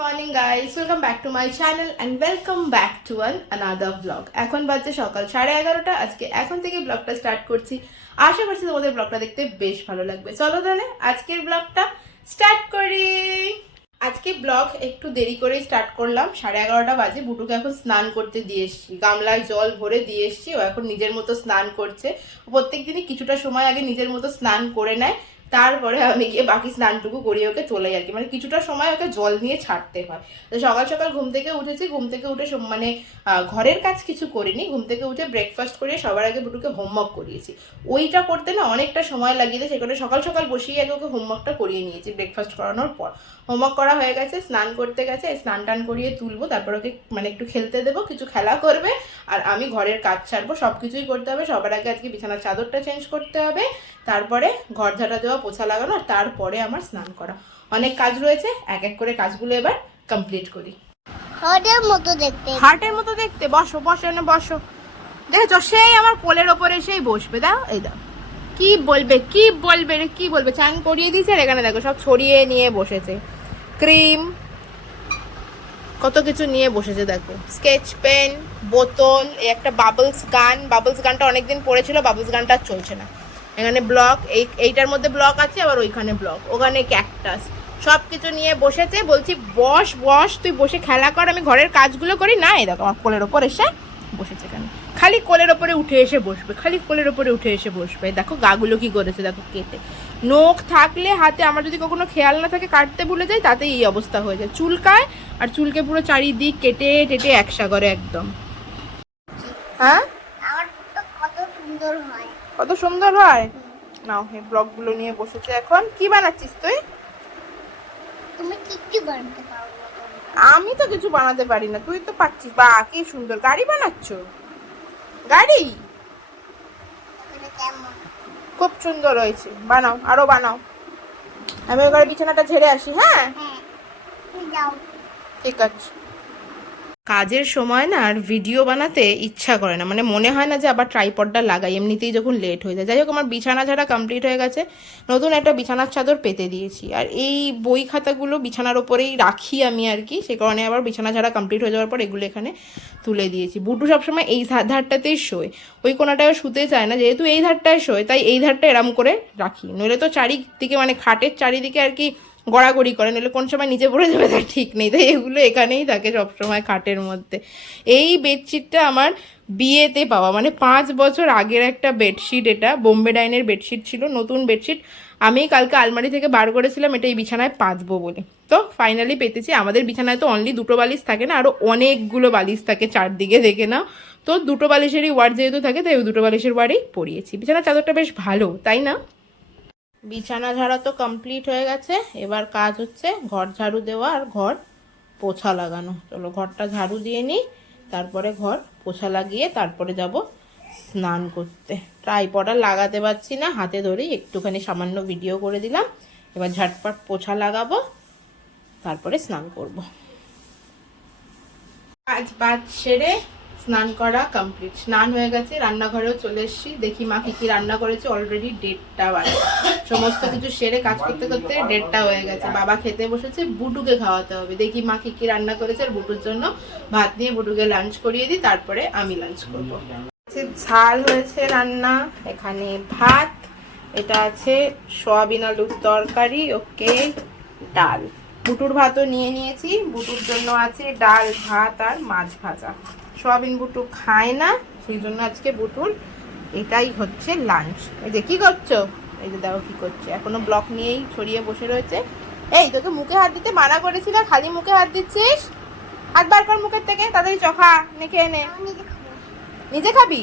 Morning guys, welcome back to my channel and welcome back to another blog. এখন বাজছে সকাল 11:30। আজকে এখন থেকে ব্লগটা স্টার্ট করছি। আশা করছি তোমাদের ব্লগটা দেখতে বেশ ভালো লাগবে। চলো তাহলে আজকের ব্লগটা স্টার্ট করি। আজকে ব্লগ একটু দেরি করেই স্টার্ট করলাম। 11:30 বাজে। বুটুকে এখন স্নান করতে দিয়ে এসছি, গামলায় জল ভরে দিয়ে এসছি। ও এখন নিজের মতো স্নান করছে। প্রত্যেক দিনই কিছুটা সময় আগে নিজের মতো স্নান করে নেয়, তারপরে আমি গিয়ে বাকি স্নানটুকু করিয়ে ওকে তোলাই আর কি। মানে কিছুটা সময় ওকে জল নিয়ে ছাড়তে হয়। তো সকাল সকাল ঘুম থেকে উঠেছি। ঘুম থেকে উঠে মানে ঘরের কাজ কিছু করিনি। ঘুম থেকে উঠে ব্রেকফাস্ট করিয়ে সবার আগে বুটুকে হোমওয়ার্ক করিয়েছি। ওইটা করতে না অনেকটা সময় লাগিয়ে দেয়, সেখানে সকাল সকাল বসিয়ে আগে ওকে হোমওয়ার্কটা করিয়ে নিয়েছি। ব্রেকফাস্ট করানোর পর হোমওয়ার্ক করা হয়ে গেছে, স্নান করতে গেছে, স্নান টান করিয়ে তুলবো, তারপর ওকে মানে একটু খেলতে দেবো, কিছু খেলা করবে, আর আমি ঘরের কাজ ছাড়বো। সব কিছুই করতে হবে। সবার আগে আজকে বিছানার চাদরটা চেঞ্জ করতে হবে, তারপরে ঘর ঝাঁটা দেওয়া, পোছা লাগানো, আর তারপরে আমার স্নান করা। অনেক কাজ রয়েছে, এক এক করে কাজগুলো এবার কমপ্লিট করি। হার্টের মতো দেখতে। হার্টের মতো দেখতে? বসো বসো, না বসো। দেখেছো, সেই আমার কোলের ওপরে সেই বসবে। দাও, এই দাও। কি বলবে কি বলবে রে, কি বলবে? চান করিয়ে দিয়েছে আর এখানে দেখো সব ছড়িয়ে নিয়ে বসেছে। ক্রিম, কত কিছু নিয়ে বসেছে দেখো। স্কেচ পেন, বোতল, একটা বাবলস গান। বাবলস গানটা অনেকদিন পড়েছিল, বাবলস গানটা আর চলছে না। এখানে ব্লক, এইটার মধ্যে ব্লক আছে, আবার ওইখানে ব্লক, ওখানে ক্যাকটাস, সব কিছু নিয়ে বসেছে। বলছি বস বস, তুই বসে খেলা কর, আমি ঘরের কাজগুলো করি। না, এই দেখো আমার কোলের ওপর এসে বসেছে। কেন খালি কোলের ওপরে উঠে এসে বসবে, খালি কোলের ওপরে উঠে এসে বসবে। দেখো গাগুলো কি করেছে দেখো, কেটে। নখ থাকলে হাতে, আমার যদি কখনো খেয়াল না থাকে কাটতে ভুলে যাই, তাতে এই অবস্থা হয়ে যায়। চুলকায়, আর চুলকে পুরো চারিদিক কেটে টেটে একসা করে একদম। হ্যাঁ, আমার তো কত সুন্দর হয়। কত সুন্দর হয়। নাও, এই ব্লগগুলো নিয়ে বসেছে। এখন কি বানাচ্ছিস তুই? তুমি কিচ্ছু বানাতে পারো না। আমি তো কিছু বানাতে পারি না, তুই তো পারছিস। বা কি সুন্দর গাড়ি বানাচ্ছ। গাড়ি এটা কেমন? খুব সুন্দর হয়েছে, বানাও, আরো বানাও। আমি এবার বিছানাটা ঝেড়ে আসি। হ্যাঁ, হ্যাঁ, তুমি যাও। ঠিক আছে। কাজের সময় না আর ভিডিও বানাতে ইচ্ছা করে না, মানে মনে হয় না যে আবার ট্রাইপডটা লাগাই, এমনিতেই যখন লেট হয়ে যায়। যাই হোক, আমার বিছানা ঝাড়া কমপ্লিট হয়ে গেছে। নতুন একটা বিছানার চাদর পেতে দিয়েছি, আর এই বই খাতাগুলো বিছানার ওপরেই রাখি আমি আর কি। সে কারণে আবার বিছানা ঝাড়া কমপ্লিট হয়ে যাওয়ার পর এগুলো এখানে তুলে দিয়েছি। বুটু সবসময় এই ধারটাতেই শোয়, ওই কোনাটায় শুতে চায় না। যেহেতু এই ধারটায় শোয়, তাই এই ধারটা এরম করে রাখি, নইলে তো চারিদিকে মানে খাটের চারিদিকে আর কি গড়াগড়ি করে, নইলে কোন সময় নিচে পড়ে যাবে তার ঠিক নেই। তাই এগুলো এখানেই থাকে সবসময় খাটের মধ্যে। এই বেডশিটটা আমার বিয়েতে পাওয়া, মানে 5 বছর আগের একটা বেডশিট। এটা বোম্বে ডাইনের বেডশিট ছিল, নতুন বেডশিট। আমি কালকে আলমারি থেকে বার করেছিলাম এটা এই বিছানায় পাতবো বলে। তো ফাইনালি পেতেছি। আমাদের বিছানায় তো অনলি 2টো বালিশ থাকে না, আরও অনেকগুলো বালিশ থাকে চারদিকে, দেখে নাও। তো 2টো বালিশেরই ওয়ার্ড যেহেতু থাকে, তাই ওই 2টো বালিশের ওয়ার্ডেই পরিয়েছি। বিছানার চাদরটা বেশ ভালো, তাই না? বিছানা ঝাড়া তো কমপ্লিট হয়ে গেছে। এবার কাজ হচ্ছে ঘর ঝাড়ু দেওয়া আর ঘর পোছা লাগানো। চলো ঘরটা ঝাড়ু দিয়ে নিই, তারপরে ঘর পোছা লাগিয়ে তারপরে যাব স্নান করতে। ট্রাইপড আর লাগাতে পারছি না, হাতে ধরেই একটুখানি সামান্য ভিডিও করে দিলাম। এবার ঝটপট পোছা লাগাবো, তারপরে স্নান করব। কাজ বাজ সেরে স্নান করা কমপ্লিট। স্নান হয়ে গেছে, রান্নাঘরেও চলে এসেছি। দেখি মা কি কি রান্না করেছে। অলরেডি 1:30 বাজে। সমস্ত কিছু সেরে কাজ করতে করতে 1:30 হয়ে গেছে। বাবা খেতে বসেছে, বুটুকে খাওয়াতে হবে। দেখি মা কি কি রান্না করেছে, আর বুটুর জন্য ভাত নিয়ে বুটুকে লাঞ্চ করিয়ে দিই, তারপরে আমি লাঞ্চ করবো। ঝাল হয়েছে রান্না, এখানে ভাত, এটা আছে সয়াবিন আলুর তরকারি, ওকে, ডাল। বুটুর ভাতও নিয়ে নিয়েছি। বুটুর জন্য আছে ডাল, ভাত আর মাছ ভাজা। সয়াবিন বুটু খায় না, সেই জন্য আজকে বুটুর এটাই হচ্ছে লাঞ্চ। এই যে কি করছো, এই যে দেখো কি করছে, এখনো ব্লক নিয়েই ছড়িয়ে বসে রয়েছে। এই তোকে মুখে হাত দিতে মানা করেছি না, খালি মুখে হাত দিচ্ছিস। হাত বার কর মুখের থেকে, তাড়াতাড়ি চখা নে, খেয়ে নে। নিজে খাবি?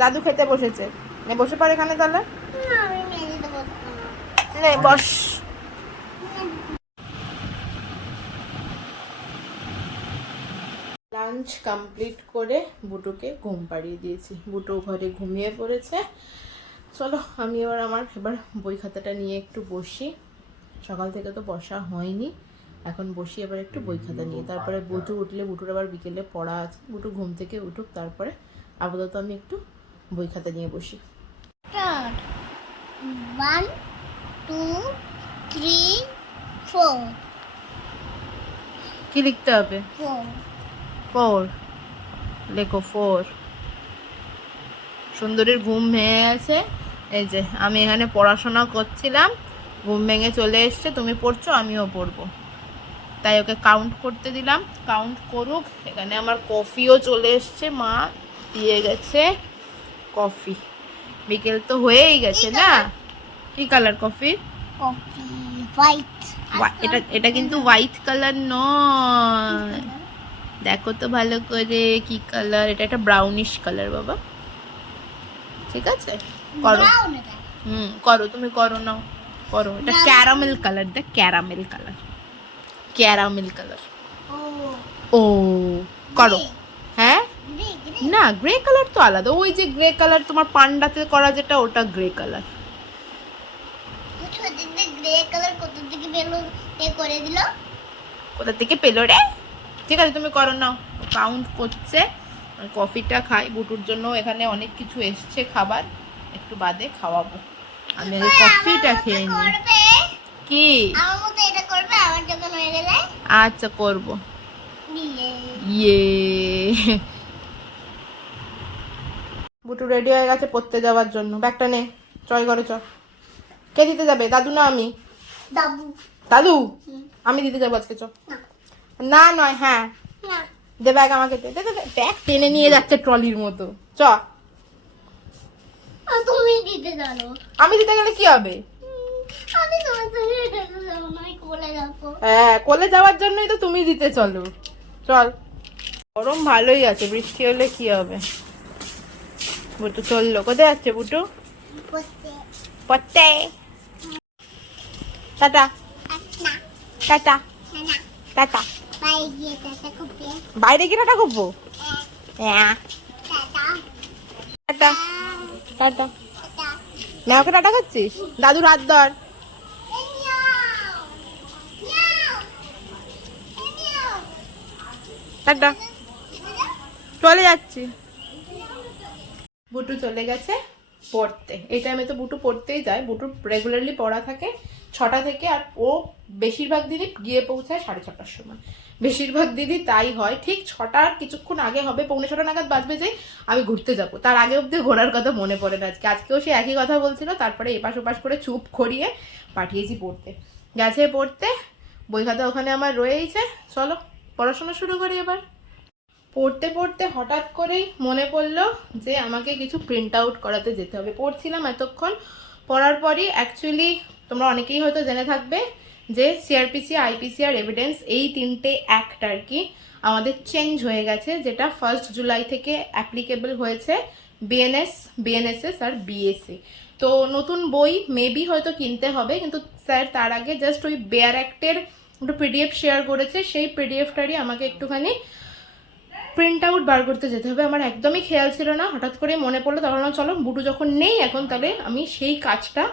দাদু খেতে বসেছে, নে বসে পড় এখানে তাহলে। নে বস। লাঞ্চ কমপ্লিট করে বুটুকে ঘুম পাড়িয়ে দিয়েছি। বুটু ঘরে ঘুমিয়ে পড়েছে। চলো আমি এবার বই খাতাটা নিয়ে একটু বসি। সকাল থেকে তো বসা হয়নি, এখন বসি এবার একটু বই খাতা নিয়ে। তারপরে বুটু উঠলে, বুটুর আবার বিকেলে পড়া আছে, বুটু ঘুম থেকে উঠুক, তারপরে আপাতত আমি একটু বই খাতা নিয়ে বসি। 1 2 3 4 কি লিখতে হবে? ফোর। 4 লেখো 4। সুন্দরীর ঘুম ভেঙে গেছে। এই যে আমি এখানে পড়াশোনা করছিলাম, ঘুম ভেঙে চলে এসছে, তুমি পড়ছো আমিও পড়বো, তাই ওকে কাউন্ট করতে দিলাম, কাউন্ট করুক। এখানে আমার কফিও চলে এসছে, মা দিয়ে গেছে কফি। বিকেল তো হয়েই গেছে না? কি কালার কফি? Coffee white. এটা এটা কিন্তু হোয়াইট কালার নয়, দেখো তো ভালো করে কি কালার। এটা একটা ব্রাউনিশ কালার বাবা। ঠিক আছে, করো। ব্রাউন এটা। করো, তুমি করো, নাও করো। এটা ক্যারামেল কালার, দেখ ক্যারামেল কালার, ক্যারামেল কালার। ও ও করো। Grey, হ্যাঁ, grey, grey। না গ্রে কালার তো আলাদা, ওই যে গ্রে কালার তোমার পান্ডাতে করা যেটা, ওটা গ্রে কালার। ছোট দিকে গ্রে কালার কত দিকে বেলু এ করে দিল। কোথা থেকে পেলো রে? ঠিক আছে তুমি করো, নাও। কাউন্ট করছে, আর কফিটা খাই। বুটুর জন্য এখানে অনেক কিছু এসছে খাবার, একটু বাদে খাওয়াবো। আমি আগে কফিটা খেয়ে নিই। করবে কি? আমার মতো এটা করবে আমার যখন হয়ে গেলে। আচ্ছা করবো। নিয়ে ইয়ে বুটু রেডি হয়ে গেছে পড়তে যাওয়ার জন্য। ব্যাগটা নে, চয় করে চ। কে দিতে যাবে, দাদু না আমি? দাবু। দাদু? হুম। আমি দিতে যাবো আজকে, চ। না না নয় হ্যাঁ, না দে ব্যাগ আমাকে, দে দে দে, ব্যাগ টেনে নিয়ে যাচ্ছে ট্রলির মতো, চ। তুমি দিতে জানো। আমি দিতে গেলে কি হবে? আমি তোমার সঙ্গে যেতে যাবো না, আমি কোলে যাবো। হ্যাঁ, কোলে যাওয়ার জন্যই তো তুমি দিতে চলো, চল। গরম ভালোই আছে, বৃষ্টি হলে কি হবে। বুটু চললো, কোথায় যাচ্ছে বুটু? বসতে পড়তে। টাটা না টাটা না টাটা। বাইরে গিয়ে টাটা করবে। বাইরে গিয়ে টাটা করবো? হ্যাঁ, টাটা টাটা টাটা। টাটা। না ওকে টাটা করছিস? দাদুর হাত ধর। টাটা, চলে যাচ্ছি। বুটু চলে গেছে পড়তে। এই টাইমে তো বুটু পড়তেই যায়, বুটুর রেগুলারলি পড়া থাকে 6টা থেকে, আর ও বেশিরভাগ দিনই গিয়ে পৌঁছায় 6:30টার সময়। বেশিরভাগ দিনই তাই হয়। ঠিক 6টার কিছুক্ষণ আগে হবে, 6:45 নাগাদ বাজবে যে আমি ঘুরতে যাব, তার আগে অব্দি ঘোরার কথা মনে পড়ে না। আজকেও সে একই কথা বলছিল, তারপরে এপাশ ওপাশ করে চুপ করিয়ে পাঠিয়েছি পড়তে। গেছে পড়তে, বই খাতা ওখানে আমার রয়েইছে। চলো পড়াশোনা শুরু করি এবার। পড়তে পড়তে হঠাৎ করেই মনে পড়লো যে আমাকে কিছু প্রিন্ট আউট করাতে যেতে হবে। পড়ছিলাম এতক্ষণ, পড়ার পরই অ্যাকচুয়ালি তোমরা অনেকেই হয়তো জেনে থাকবে যে সিআরপিসি, আইপিসি আর এভিডেন্স, এই 3টে অ্যাক্ট আর কি আমাদের চেঞ্জ হয়ে গেছে, যেটা 1 জুলাই থেকে অ্যাপ্লিকেবল হয়েছে বিএনএসএস আর বিএসসি। তো নতুন বই মেবি হয়তো কিনতে হবে, কিন্তু স্যার তার আগে জাস্ট ওই বেয়ার অ্যাক্টের একটু পিডিএফ শেয়ার করেছে, সেই পিডিএফটারই আমাকে একটুখানি প্রিন্ট আউট বার করতে যেতে হবে। আমার একদমই খেয়াল ছিল না, হঠাৎ করে মনে পড়লো, তখন চলো বুটু যখন নেই এখন, তাহলে আমি সেই কাজটা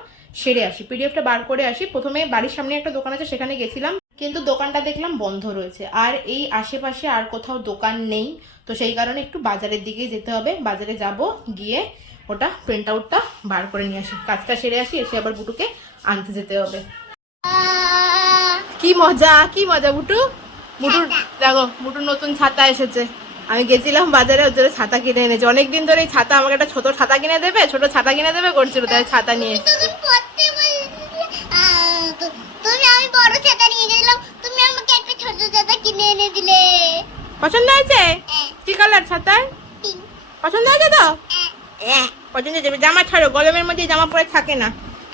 সেরে আসি, পিডিএফটা বার করে আসি। প্রথমে বাড়ির সামনে একটা দোকান আছে, সেখানে গেছিলাম, কিন্তু দোকানটা দেখলাম বন্ধ রয়েছে, আর এই আশেপাশে আর কোথাও দোকান নেই। তো সেই কারণে একটু বাজারের দিকে যেতে হবে, বাজারে যাব, গিয়ে ওটা প্রিন্ট আউটটা বার করে নিয়ে আসি, কাজটা সেরে আসি, এসে আবার বুটুকে আনতে যেতে হবে। কি মজা, কি মজা বুটু। বুটুর দেখো, বুটুর নতুন ছাতা এসেছে। আমি গেছিলাম বাজারে, ওর জন্য ছাতা কিনে এনেছি। অনেকদিন ধরে এই ছাতা, আমাকে একটা ছোট ছাতা কিনে দেবে, ছোট ছাতা কিনে দেবে করছিল, তাই ছাতা নিয়ে এসেছি। তুমি আমি বড় ছাতা নিয়ে গেলাম, তুমি আমাকে একটা ছোট ছাতা কিনে এনে দিলে। পছন্দ হয়েছে? কি কালার ছাতা? পছন্দ হয়েছে তো? পছন্দ হয়েছে। জামা ছাড়ো, গরমের মধ্যে জামা পরে থাকে না।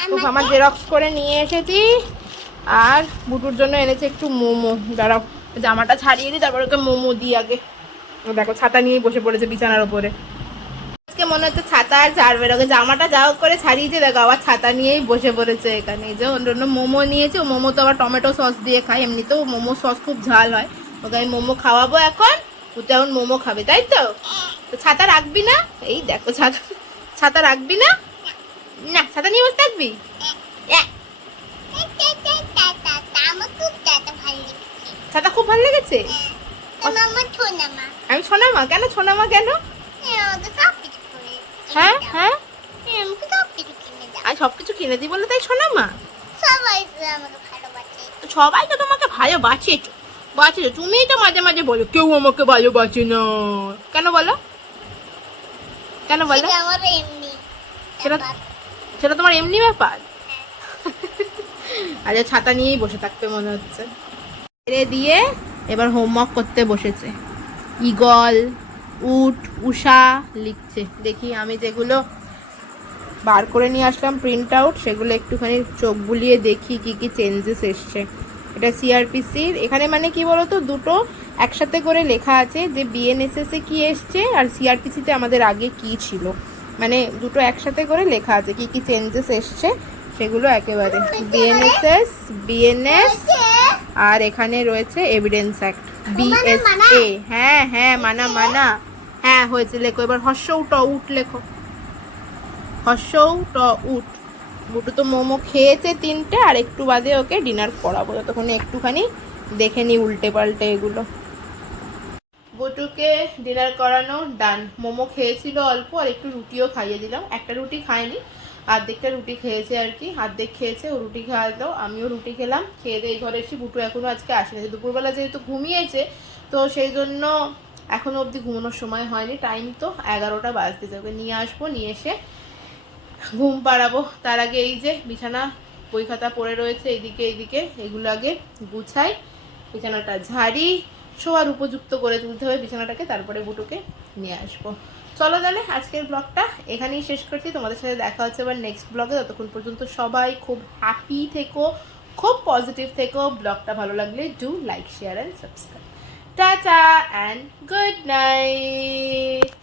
খুব আমার জেরক্স করে নিয়ে এসেছি, আর বুটুর জন্য এনেছি একটু মোমো। দাঁড়াও জামাটা ছাড়িয়ে দিই, তারপর ওকে মোমো দিই আগে। ও দেখো ছাতা নিয়েই বসে পড়েছে বিছানার ওপরে। আজকে মনে হচ্ছে ছাতা আর ছাড়বে না, ওকে জামাটা যাও করে ছাড়িয়েছে, দেখো আবার ছাতা নিয়েই বসে পড়েছে এখানে। এই যে অন্য মোমো নিয়েছে, ও মোমো তো আবার টমেটো সস দিয়ে খায়, এমনিতেও মোমো সস খুব ঝাল হয়। ওকে আমি মোমো খাওয়াবো এখন, ও তো এখন মোমো খাবে, তাই তো? তো ছাতা রাখবি না? এই দেখো ছাতা, ছাতা রাখবি না? না ছাতা নিয়ে বসে থাকবি? ছাতা খুব ভালো লেগেছে। আমি সোনামা কেন? সোনামা কেন? হ্যাঁ হ্যাঁ, আমি সবকিছু কিনে দিই বলে তাই সোনামা? তো সবাই তো তোমাকে ভালোবাসে। বাঁচে, তুমিই তো মাঝে মাঝে বলো কেউ আমাকে ভালোবাসে না। কেন বলো, কেন বলো? সেটা আমার এমনি সেটা ব্যাপার। সেটা তোমার এমনি ব্যাপার। আচ্ছা, ছাতা নিয়েই বসে থাকতে মনে হচ্ছে। ছেড়ে দিয়ে এবার হোমওয়ার্ক করতে বসেছে। ঈগল, উট, উষা লিখছে। দেখি আমি যেগুলো বার করে নিয়ে আসলাম প্রিন্ট আউট, সেগুলো একটুখানি চোখ বুলিয়ে দেখি কি কি চেঞ্জেস এসছে। এটা সিআরপিসির, এখানে মানে কি বলতো, দুটো একসাথে করে লেখা আছে যে বিএনএসএসে কি এসছে আর সিআরপিসিতে আমাদের আগে কি ছিল, মানে দুটো একসাথে করে লেখা আছে কি কি চেঞ্জেস এসছে সেগুলো একেবারে। বিএনএসএস, বিএনএস, আর এখানে রয়েছে এভিডেন্স অ্যাক্ট, বিএসএ। হ্যাঁ হ্যাঁ, মানা মানা, হ্যাঁ হয়েছে। লেখো এবার হর্ষৌ ট উট লেখো, হর্ষৌ ট উট। বুটু তো মোমো খেয়েছে 3টে, আর একটু বাদে ওকে ডিনার করাবো, ততক্ষণে একটুখানি দেখে নি উল্টে পাল্টে এগুলো। বুটুকে ডিনার করানো ডান। মোমো খেয়েছিল অল্প, আর একটু রুটিও খাইয়ে দিলাম। একটা রুটি খায়নি, অর্ধেকটা রুটি খেয়েছে আর কি, অর্ধেক খেয়েছে। ও রুটি খাওয়ালো, আমিও রুটি খেলাম। খেয়ে দিয়ে ঘরে এসে বুটু এখনও আজকে আসেনি, দুপুরবেলা যেহেতু ঘুমিয়েছে তো সেই জন্য এখনও অবধি ঘুমানোর সময় হয়নি। টাইম তো 11টা বাজতে যাবে। নিয়ে আসবো, নিয়ে এসে ঘুম পাড়াবো। তার আগে এই যে বিছানা বই খাতা পড়ে রয়েছে এইদিকে এইদিকে, এগুলো আগে গুছাই, বিছানাটা ঝাড়ি, শোয়ার উপযুক্ত করে তুলতে হবে বিছানাটাকে, তারপরে বুটুকে নিয়ে আসবো। চলো তাহলে আজকের ব্লগটা এখানেই শেষ করছি। তোমাদের সাথে দেখা হচ্ছে আবার নেক্সট ব্লগে। ততক্ষণ পর্যন্ত সবাই খুব হ্যাপি থেকো, খুব পজিটিভ থেকো। ব্লগটা ভালো লাগলে do like, share and subscribe. Tata and good night.